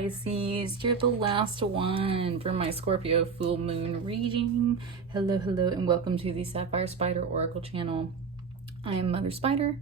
Pisces, you're the last one for my Scorpio full moon reading. Hello, hello, and welcome to the Sapphire Spider Oracle channel. I am Mother Spider,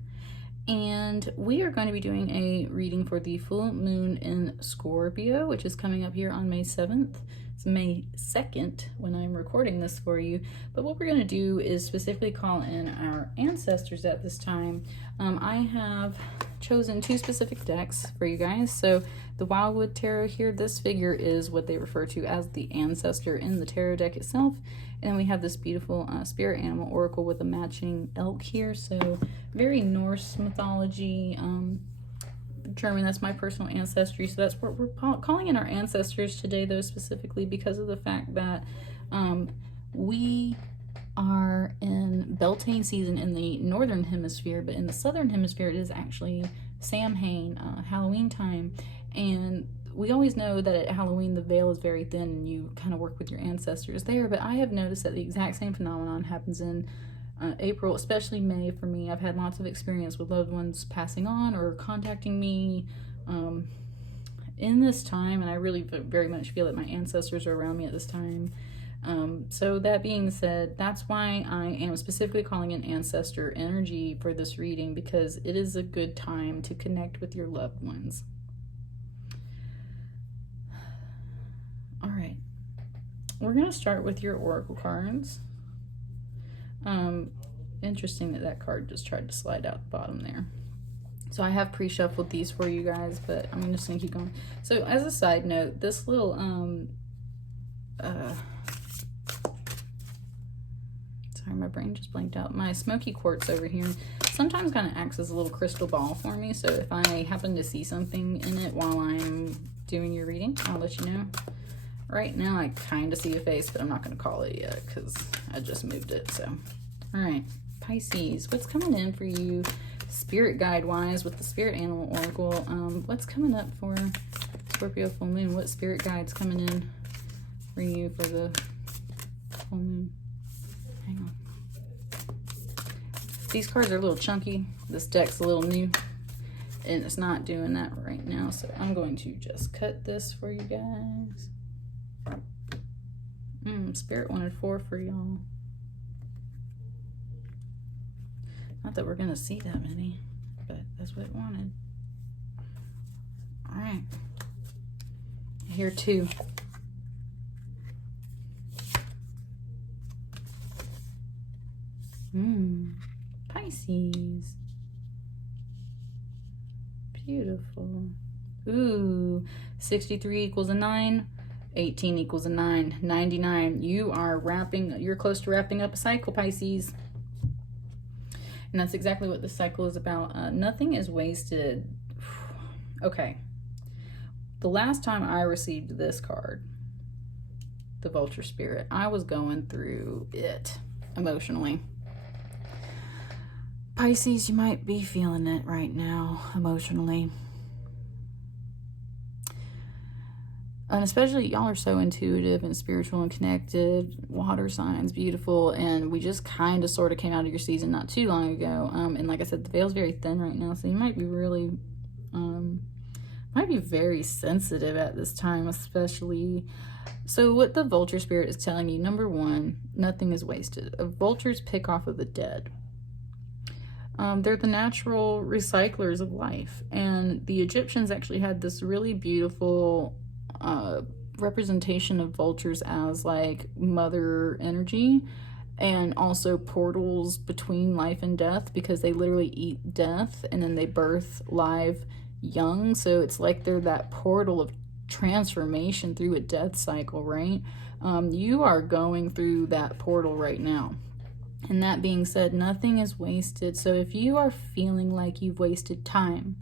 and we are going to be doing a reading for the full moon in Scorpio, which is coming up here on May 7th. It's May 2nd when I'm recording this for you, but what we're going to do is specifically call in our ancestors at this time. I have chosen two specific decks for you guys. So the Wildwood Tarot here, this figure is what they refer to as the ancestor in the tarot deck itself. And then we have this beautiful spirit animal oracle with a matching elk here. So very Norse mythology. German, that's my personal ancestry. So that's what we're calling in our ancestors today, though, specifically because of the fact that we are in Beltane season in the northern hemisphere, but in the southern hemisphere it is actually Samhain, Halloween time. And we always know that at Halloween the veil is very thin and you kind of work with your ancestors there, but I have noticed that the exact same phenomenon happens in April, especially May for me. I've had lots of experience with loved ones passing on or contacting me in this time, and I really very much feel that my ancestors are around me at this time. So that being said, that's why I am specifically calling in ancestor energy for this reading, because it is a good time to connect with your loved ones. All right, we're going to start with your oracle cards. Interesting that that card just tried to slide out the bottom there. So I have pre-shuffled these for you guys, but I'm just gonna keep going. So as a side note, this little sorry, my brain just blanked out. My smoky quartz over here sometimes kind of acts as a little crystal ball for me. So if I happen to see something in it while I'm doing your reading, I'll let you know. Right now I kind of see a face, but I'm not going to call it yet because I just moved it. So, all right, Pisces, what's coming in for you spirit guide wise with the spirit animal oracle? What's coming up for Scorpio full moon? What spirit guide's coming in for you for the full moon? Hang on. These cards are a little chunky. This deck's a little new and it's not doing that right now. So I'm going to just cut this for you guys. Spirit wanted 4 for y'all. Not that we're gonna see that many, but that's what it wanted. All right, here 2. Pisces, beautiful. Ooh, 63 equals a 9. 18 equals a 9. 99. You're close to wrapping up a cycle, Pisces. And that's exactly what the cycle is about. Nothing is wasted. Okay. The last time I received this card, the Vulture Spirit, I was going through it emotionally. Pisces, you might be feeling it right now emotionally. And especially y'all are so intuitive and spiritual and connected, water signs, beautiful, and we just kind of sort of came out of your season not too long ago. And like I said, the veil's very thin right now, so you might be really, might be very sensitive at this time, especially. So what the Vulture Spirit is telling you, number one, nothing is wasted. Vultures pick off of the dead. They're the natural recyclers of life, and the Egyptians actually had this really beautiful representation of vultures as like mother energy and also portals between life and death, because they literally eat death and then they birth live young. So it's like they're that portal of transformation through a death cycle, right? You are going through that portal right now. And that being said, nothing is wasted. So if you are feeling like you've wasted time,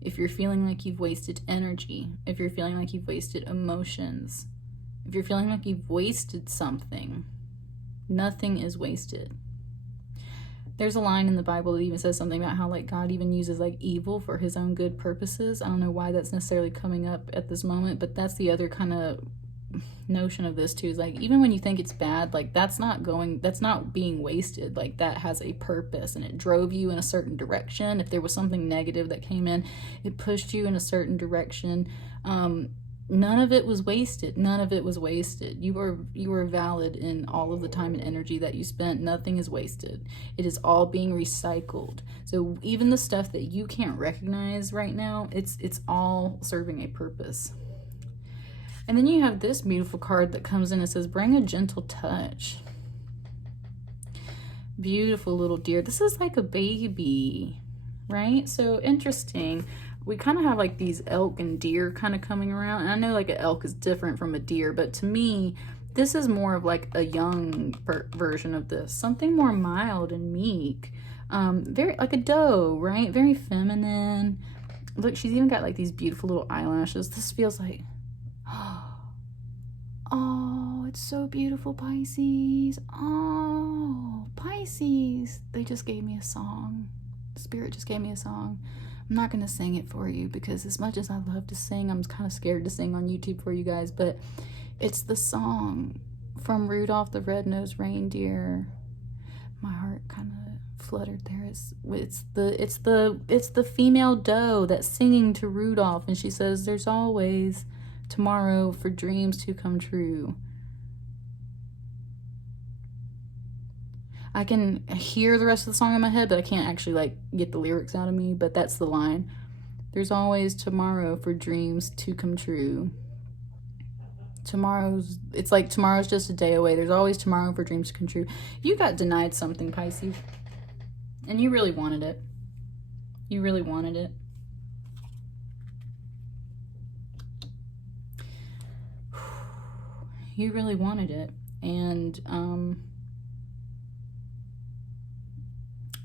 if you're feeling like you've wasted energy, if you're feeling like you've wasted emotions, if you're feeling like you've wasted something, nothing is wasted. There's a line in the Bible that even says something about how like God even uses like evil for his own good purposes. I don't know why that's necessarily coming up at this moment, but that's the other kind of notion of this too, is like even when you think it's bad, like that's not being wasted. Like that has a purpose and it drove you in a certain direction. If there was something negative that came in, it pushed you in a certain direction. none of it was wasted. None of it was wasted. You were valid in all of the time and energy that you spent. Nothing is wasted. It is all being recycled. So even the stuff that you can't recognize right now, it's all serving a purpose. And then you have this beautiful card that comes in and says, bring a gentle touch. Beautiful little deer. This is like a baby, right? So interesting. We kind of have like these elk and deer kind of coming around. And I know like an elk is different from a deer, but to me, this is more of like a young version of this. Something more mild and meek. Very like a doe, right? Very feminine. Look, she's even got like these beautiful little eyelashes. This feels like, oh, it's so beautiful, Pisces. Oh, Pisces. They just gave me a song. Spirit just gave me a song. I'm not going to sing it for you because as much as I love to sing, I'm kind of scared to sing on YouTube for you guys, but it's the song from Rudolph the Red-Nosed Reindeer. My heart kind of fluttered there. It's the female doe that's singing to Rudolph, and she says, there's always tomorrow for dreams to come true. I can hear the rest of the song in my head, but I can't actually like get the lyrics out of me, but that's the line. There's always tomorrow for dreams to come true. It's like tomorrow's just a day away. There's always tomorrow for dreams to come true. You got denied something, Pisces, and you really wanted it. You really wanted it. You really wanted it, and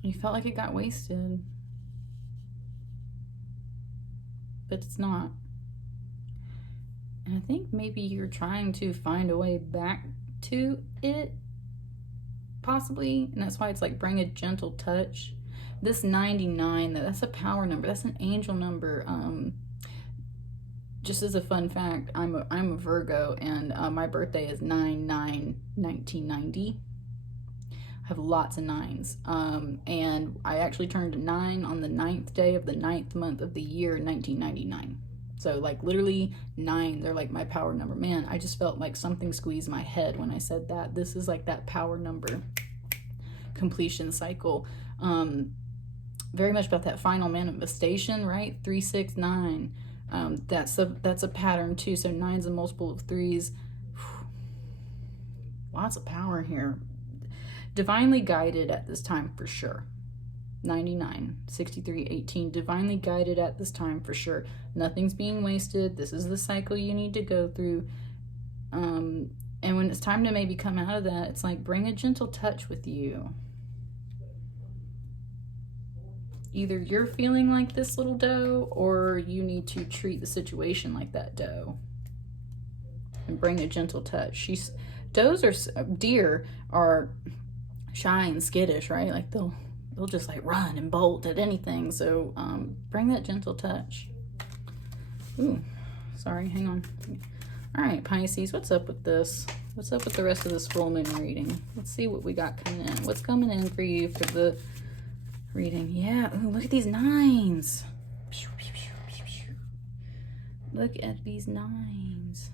you felt like it got wasted, but it's not. And I think maybe you're trying to find a way back to it, possibly, and that's why it's like bring a gentle touch. This 99, that's a power number. That's an angel number. Just as a fun fact, I'm a Virgo, and my birthday is 9/9/1990. I have lots of nines, and I actually turned 9 on the 9th day of the 9th month of the year 1999. So like literally 9, they're like my power number. Man, I just felt like something squeezed my head when I said that. This is like that power number completion cycle. Very much about that final manifestation, right? 3, 6, 9. That's a pattern too. So 9's a multiple of 3's. Lots of power here. Divinely guided at this time for sure. 99, 63, 18. Divinely guided at this time for sure. Nothing's being wasted. This is the cycle you need to go through. And when it's time to maybe come out of that, it's like bring a gentle touch with you. Either you're feeling like this little doe, or you need to treat the situation like that doe and bring a gentle touch. Deer are shy and skittish, right? Like they'll just like run and bolt at anything. So bring that gentle touch. Ooh, sorry, hang on. All right, Pisces, what's up with this? What's up with the rest of this full moon reading? Let's see what we got coming in. What's coming in for you for the reading? Yeah, ooh, look at these 9s. Look at these 9s.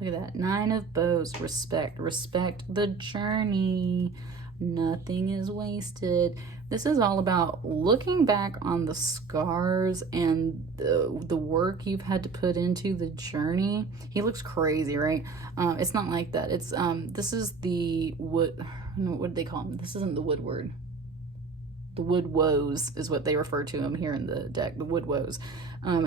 Look at that. 9 of bows. Respect. Respect the journey. Nothing is wasted. This is all about looking back on the scars and the work you've had to put into the journey. He looks crazy, right? It's not like that. It's this is the wood. What do they call him? This isn't the Woodward. The wood woes is what they refer to him here in the deck. The wood woes.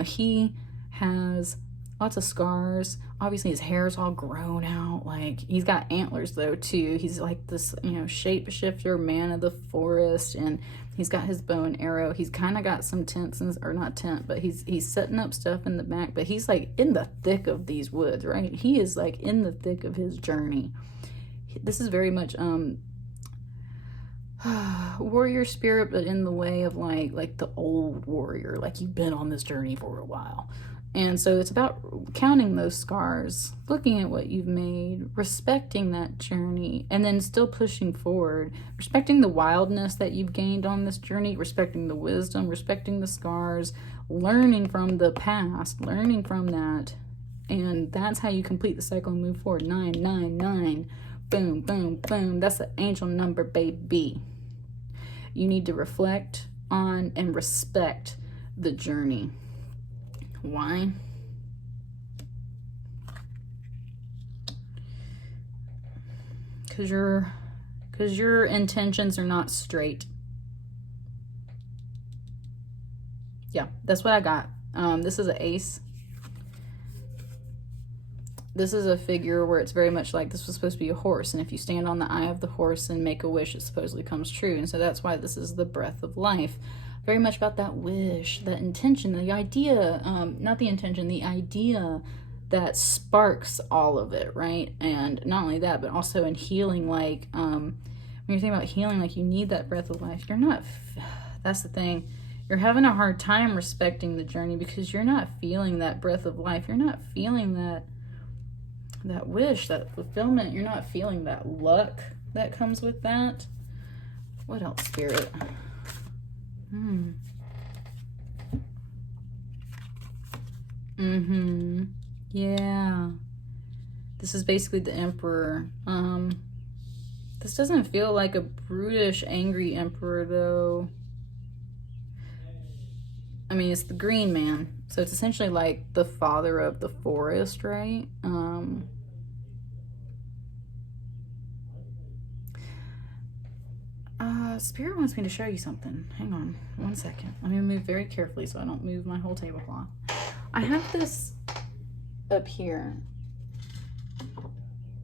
He has lots of scars. Obviously his hair's all grown out. Like he's got antlers though too. He's like this, shapeshifter, man of the forest, and he's got his bow and arrow. He's kind of got some tents, or not tent, but he's setting up stuff in the back, but he's like in the thick of these woods, right? He is like in the thick of his journey. This is very much warrior spirit, but in the way of like the old warrior, like you've been on this journey for a while. And so it's about counting those scars, looking at what you've made, respecting that journey, and then still pushing forward, respecting the wildness that you've gained on this journey, respecting the wisdom, respecting the scars, learning from the past, learning from that, And that's how you complete the cycle and move forward. 999. Boom, boom, boom. That's the angel number, baby. You need to reflect on and respect the journey. Why? Because your intentions are not straight. Yeah, that's what I got. This is an ace. This is a figure where it's very much like this was supposed to be a horse, and if you stand on the eye of the horse and make a wish, it supposedly comes true. And so that's why this is the breath of life. Very much about that wish, that intention, the idea, not the intention, the idea that sparks all of it, right? And not only that, but also in healing, like, when you're thinking about healing, like you need that breath of life. You're not, that's the thing. You're having a hard time respecting the journey because you're not feeling that breath of life. You're not feeling that wish, that fulfillment. You're not feeling that luck that comes with that. What else, Spirit? Yeah. This is basically the Emperor. This doesn't feel like a brutish, angry Emperor, though. I mean, it's the green man. So it's essentially like the father of the forest, right? Spirit wants me to show you something. Hang on 1 second. Let me move very carefully so I don't move my whole tablecloth. I have this up here.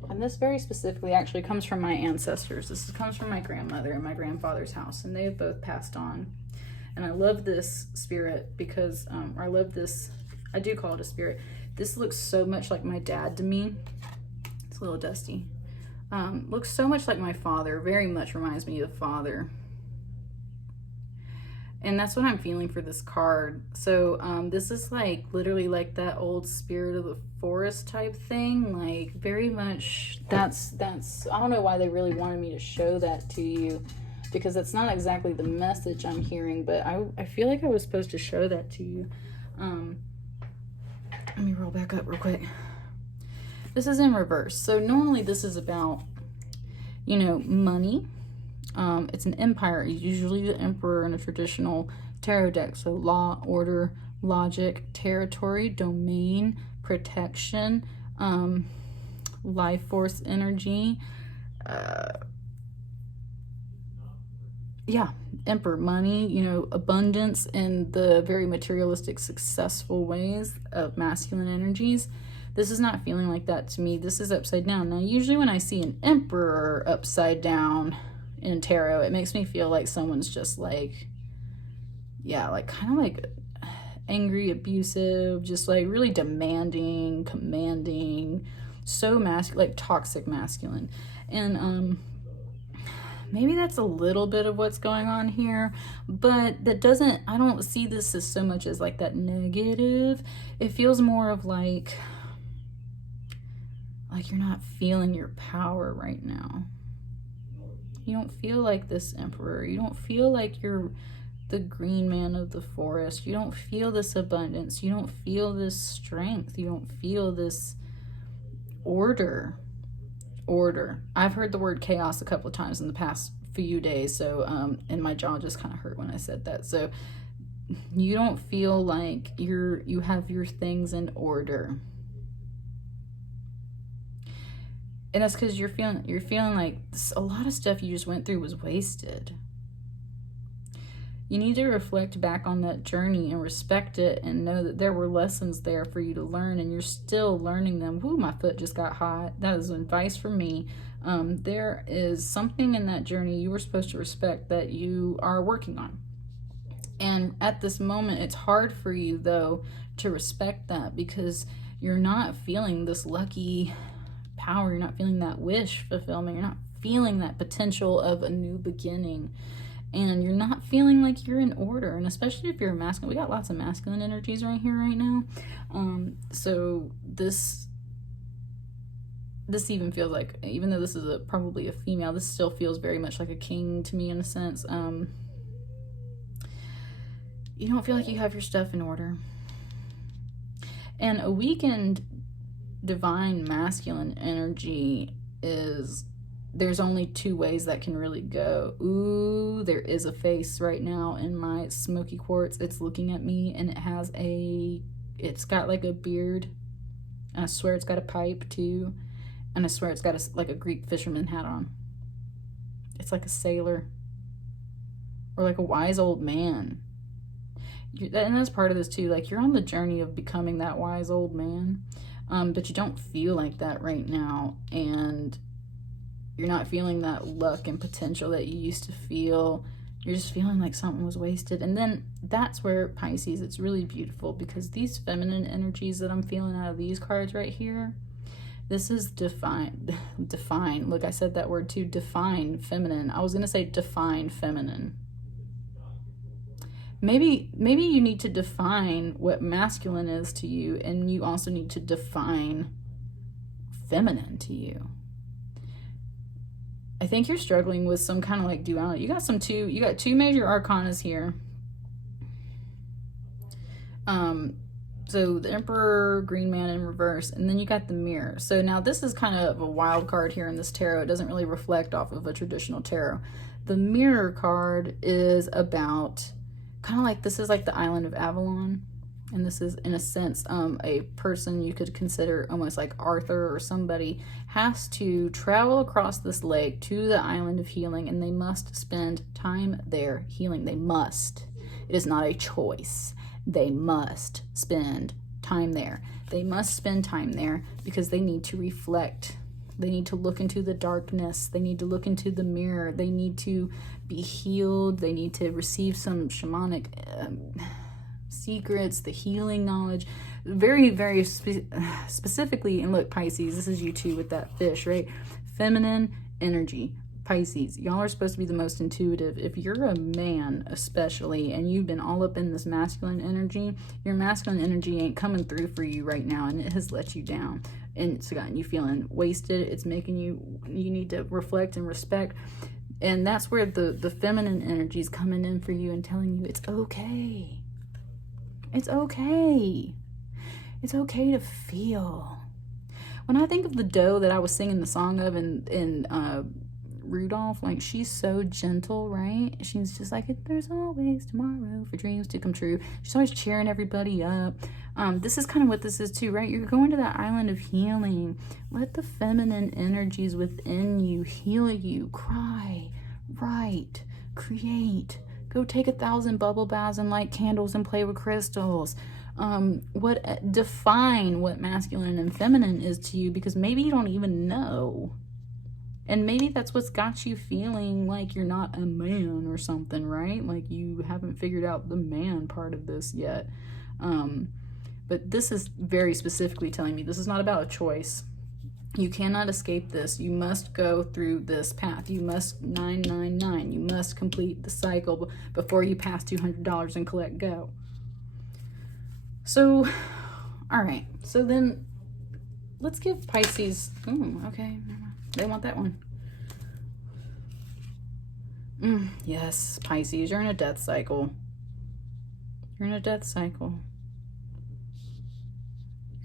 And this very specifically actually comes from my ancestors. This comes from my grandmother and my grandfather's house. And they have both passed on. And I love this spirit because, or I love this, I do call it a spirit. This looks so much like my dad to me. It's a little dusty. Looks so much like my father. Very much reminds me of father. And that's what I'm feeling for this card. So this is like literally like that old spirit of the forest type thing. Like very much that's I don't know why they really wanted me to show that to you, because that's not exactly the message I'm hearing, but I feel like I was supposed to show that to you. Let me roll back up real quick. This is in reverse. So normally this is about, you know, money. It's an empire, usually the emperor in a traditional tarot deck. So law, order, logic, territory, domain, protection, life force energy. Yeah, emperor, money, you know, abundance in the very materialistic, successful ways of masculine energies. This is not feeling like that to me. This is upside down. Now, usually when I see an emperor upside down in tarot, it makes me feel like someone's just like, yeah, like kind of like angry, abusive, just like really demanding, commanding, so masculine, like toxic masculine. And maybe that's a little bit of what's going on here, but that doesn't, I don't see this as so much as like that negative. It feels more of like you're not feeling your power right now. You don't feel like this emperor. You don't feel like you're the green man of the forest. You don't feel this abundance. You don't feel this strength. You don't feel this order. I've heard the word chaos a couple of times in the past few days, so and my jaw just kind of hurt when I said that. So you don't feel like you have your things in order. And that's because you're feeling like a lot of stuff you just went through was wasted. You need to reflect back on that journey and respect it and know that there were lessons there for you to learn, and you're still learning them. Woo, my foot just got hot. That is advice from me. There is something in that journey you were supposed to respect that you are working on. And at this moment, it's hard for you, though, to respect that because you're not feeling this lucky power. You're not feeling that wish fulfillment. You're not feeling that potential of a new beginning. And you're not feeling like you're in order. And especially if you're a masculine, we got lots of masculine energies right here, right now. So this even feels like, even though this is probably a female, this still feels very much like a king to me in a sense. You don't feel like you have your stuff in order. And a weakened divine masculine energy is, there's only two ways that can really go. Ooh, there is a face right now in my smoky quartz. It's looking at me, and it's got like a beard, and I swear it's got a pipe too, and I swear it's got like a Greek fisherman hat on. It's like a sailor, or like a wise old man. And that's part of this too. Like, you're on the journey of becoming that wise old man, but you don't feel like that right now, and you're not feeling that luck and potential that you used to feel. You're just feeling like something was wasted. And then that's where Pisces, it's really beautiful, because these feminine energies that I'm feeling out of these cards right here, this is define. Look, I said that word too, define feminine. I was going to say define feminine. Maybe you need to define what masculine is to you, and you also need to define feminine to you. I think you're struggling with some kind of like duality. You got two major arcanas here. So the Emperor, Green Man in reverse, and then you got the Mirror. So now this is kind of a wild card here in this tarot. It doesn't really reflect off of a traditional tarot. The Mirror card is about kind of like, this is like the island of Avalon. And this is, in a sense, a person you could consider almost like Arthur or somebody has to travel across this lake to the island of healing, and they must spend time there healing. They must. It is not a choice. They must spend time there. They must spend time there because they need to reflect. They need to look into the darkness. They need to look into the mirror. They need to be healed. They need to receive some shamanic secrets, the healing knowledge, very, very specifically. And look, Pisces, this is you too with that fish, right? Feminine energy. Pisces, y'all are supposed to be the most intuitive. If you're a man especially, and you've been all up in this masculine energy, your masculine energy ain't coming through for you right now, and it has let you down, and it's gotten you feeling wasted. It's making you need to reflect and respect. And that's where the feminine energy is coming in for you and telling you it's okay. It's okay. It's okay to feel. When I think of the doe that I was singing the song of in Rudolph, like, she's so gentle, right? She's just like, there's always tomorrow for dreams to come true. She's always cheering everybody up. This is kind of what this is too, right? You're going to that island of healing. Let the feminine energies within you heal you. Cry, write, create. Go take 1,000 bubble baths and light candles and play with crystals. Define what masculine and feminine is to you, because maybe you don't even know. And maybe that's what's got you feeling like you're not a man or something, right? Like you haven't figured out the man part of this yet. But this is very specifically telling me this is not about a choice. You cannot escape this. You must go through this path. You must 999. You must complete the cycle before you pass $200 and collect go. So, all right. So then let's give Pisces. Okay. They want that one. Yes, Pisces, you're in a death cycle. You're in a death cycle.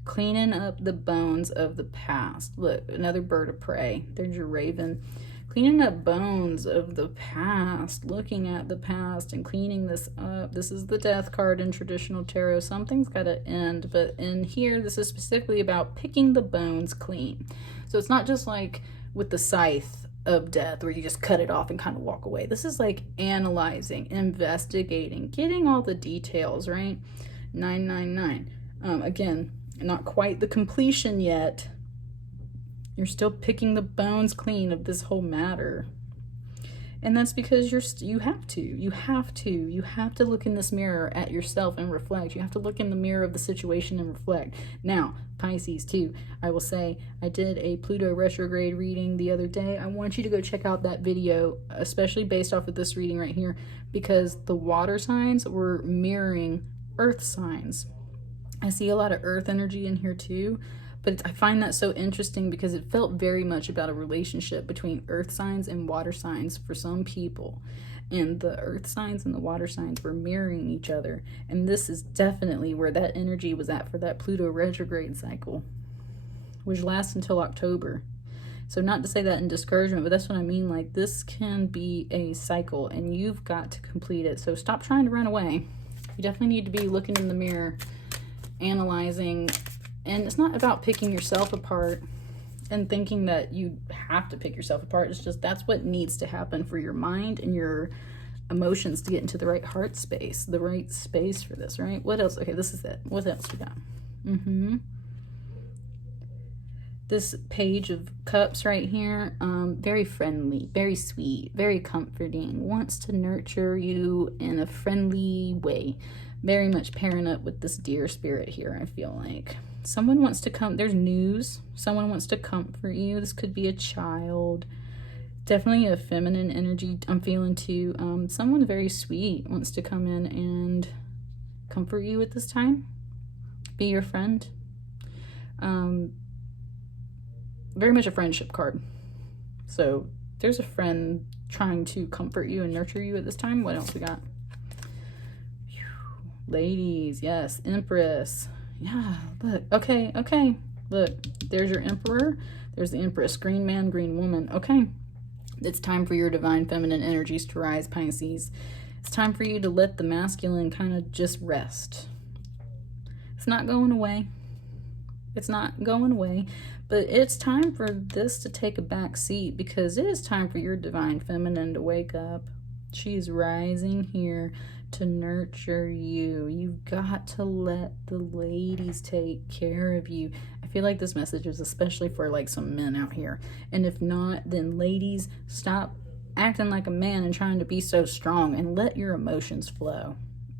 Cleaning up the bones of the past. Look, another bird of prey. There's your raven. Cleaning up bones of the past. Looking at the past and cleaning this up. This is the death card in traditional tarot. Something's got to end. But in here, this is specifically about picking the bones clean. So it's not just like with the scythe of death where you just cut it off and kind of walk away. This is like analyzing, investigating, getting all the details, right? 999. Again, not quite the completion yet. You're still picking the bones clean of this whole matter. And that's because you have to look in this mirror at yourself and reflect. You have to look in the mirror of the situation and reflect. Now, Pisces too, I will say, I did a Pluto retrograde reading the other day. I want you to go check out that video, especially based off of this reading right here, because the water signs were mirroring earth signs. I see a lot of earth energy in here too. But I find that so interesting because it felt very much about a relationship between earth signs and water signs for some people. And the earth signs and the water signs were mirroring each other. And this is definitely where that energy was at for that Pluto retrograde cycle. which lasts until October. So not to say that in discouragement, but that's what I mean. Like, this can be a cycle and you've got to complete it. So stop trying to run away. You definitely need to be looking in the mirror, analyzing. And it's not about picking yourself apart and thinking that you have to pick yourself apart. It's just that's what needs to happen for your mind and your emotions to get into the right heart space, the right space for this, right? What else? Okay, this is it. What else we got? This Page of Cups right here, very friendly, very sweet, very comforting, wants to nurture you in a friendly way. Very much pairing up with this deer spirit here, I feel like. Someone wants to come, there's news. Someone wants to comfort you. This could be a child. Definitely a feminine energy I'm feeling too. Someone very sweet wants to come in and comfort you at this time. Be your friend. Very much a friendship card. So there's a friend trying to comfort you and nurture you at this time. What else we got? Ladies, yes. Empress. Yeah, look. Okay. Look, there's your Emperor. There's the Empress. Green man, green woman. Okay. It's time for your divine feminine energies to rise, Pisces. It's time for you to let the masculine kind of just rest. It's not going away. It's not going away. But it's time for this to take a back seat because it is time for your divine feminine to wake up. She is rising here to nurture you. You've got to let the ladies take care of you. I feel like this message is especially for like some men out here. And if not, then ladies, stop acting like a man and trying to be so strong and let your emotions flow.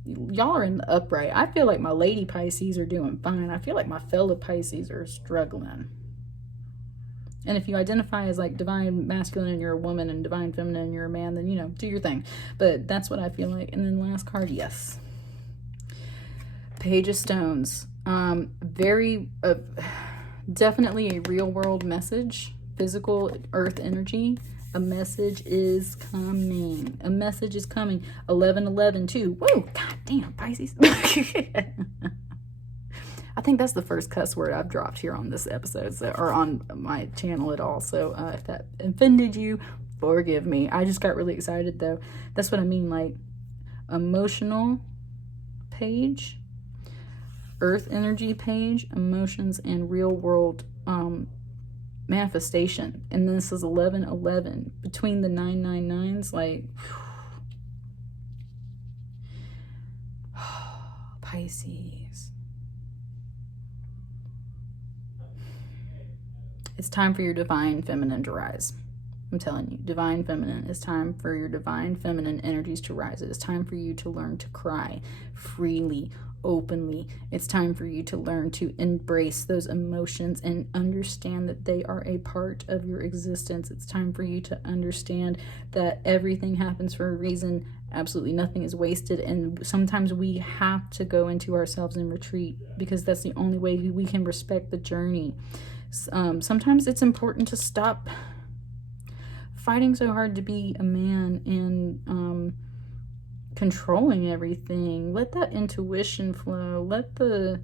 Y'all are in the upright. I feel like my lady Pisces are doing fine. I feel like my fellow Pisces are struggling. And if you identify as like divine masculine and you're a woman and divine feminine and you're a man, then, you know, do your thing. But that's what I feel like. And then last card, yes. Page of Stones. Very, definitely a real world message. Physical earth energy. A message is coming. A message is coming. 11-11 too. Whoa, god damn, Pisces. I think that's the first cuss word I've dropped here on this episode, so, or on my channel at all. So if that offended you, forgive me. I just got really excited though. That's what I mean, like emotional page, earth energy page, emotions, and real world manifestation. And this is 11-11 between the 999s, like Pisces. It's time for your divine feminine to rise. I'm telling you, divine feminine. It's time for your divine feminine energies to rise. It is time for you to learn to cry freely, openly. It's time for you to learn to embrace those emotions and understand that they are a part of your existence. It's time for you to understand that everything happens for a reason. Absolutely nothing is wasted. And sometimes we have to go into ourselves and retreat because that's the only way we can respect the journey. Sometimes it's important to stop fighting so hard to be a man and controlling everything. Let that intuition flow. Let the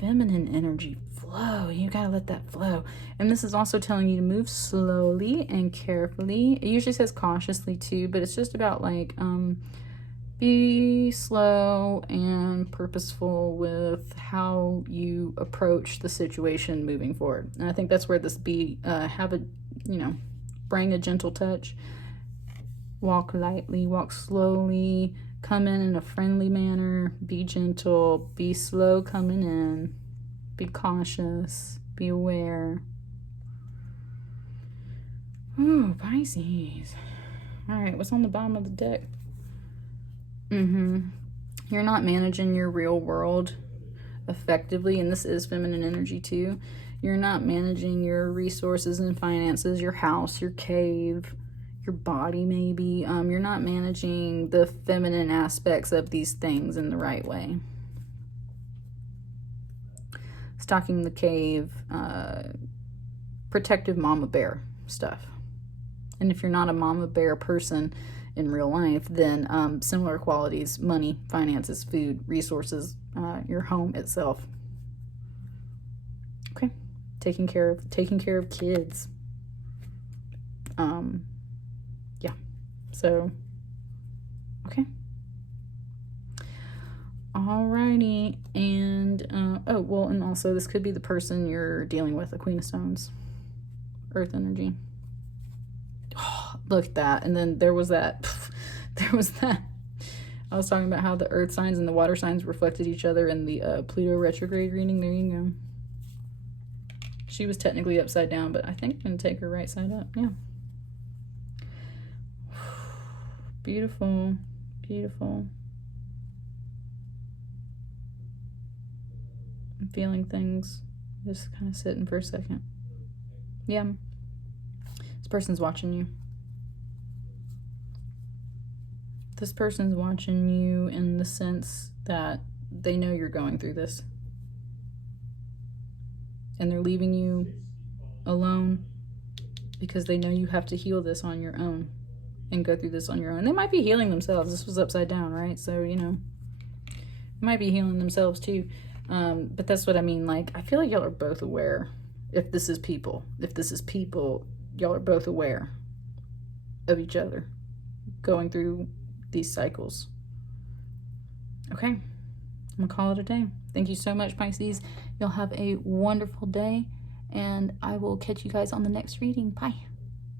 feminine energy flow. You gotta let that flow. And this is also telling you to move slowly and carefully. It usually says cautiously too, but it's just about like be slow and purposeful with how you approach the situation moving forward. And I think that's where this bring a gentle touch. Walk lightly, walk slowly, come in a friendly manner, be gentle, be slow coming in, be cautious, be aware. Ooh, Pisces. All right, what's on the bottom of the deck? You're not managing your real world effectively, and this is feminine energy too. You're not managing your resources and finances, your house, your cave, your body maybe. You're not managing the feminine aspects of these things in the right way. Stocking the cave, protective mama bear stuff. And if you're not a mama bear person in real life, then similar qualities: money, finances, food, resources, your home itself. Okay. Taking care of kids. Yeah. So, okay. Alrighty. And, oh, well, and also this could be the person you're dealing with, the Queen of Stones. Earth energy. Oh, look at that. And then there was that. There was that. I was talking about how the earth signs and the water signs reflected each other in the Pluto retrograde reading. There you go. She was technically upside down, but I think I'm going to take her right side up. Yeah. Beautiful. Beautiful. I'm feeling things. Just kind of sitting for a second. Yeah. This person's watching you. This person's watching you in the sense that they know you're going through this. And they're leaving you alone because they know you have to heal this on your own and go through this on your own. They might be healing themselves. This was upside down, right? So, you know, they might be healing themselves too. But that's what I mean. Like, I feel like y'all are both aware. If this is people, y'all are both aware of each other going through these cycles. Okay, I'm gonna call it a day. Thank you so much, Pisces. You'll have a wonderful day, and I will catch you guys on the next reading. Bye.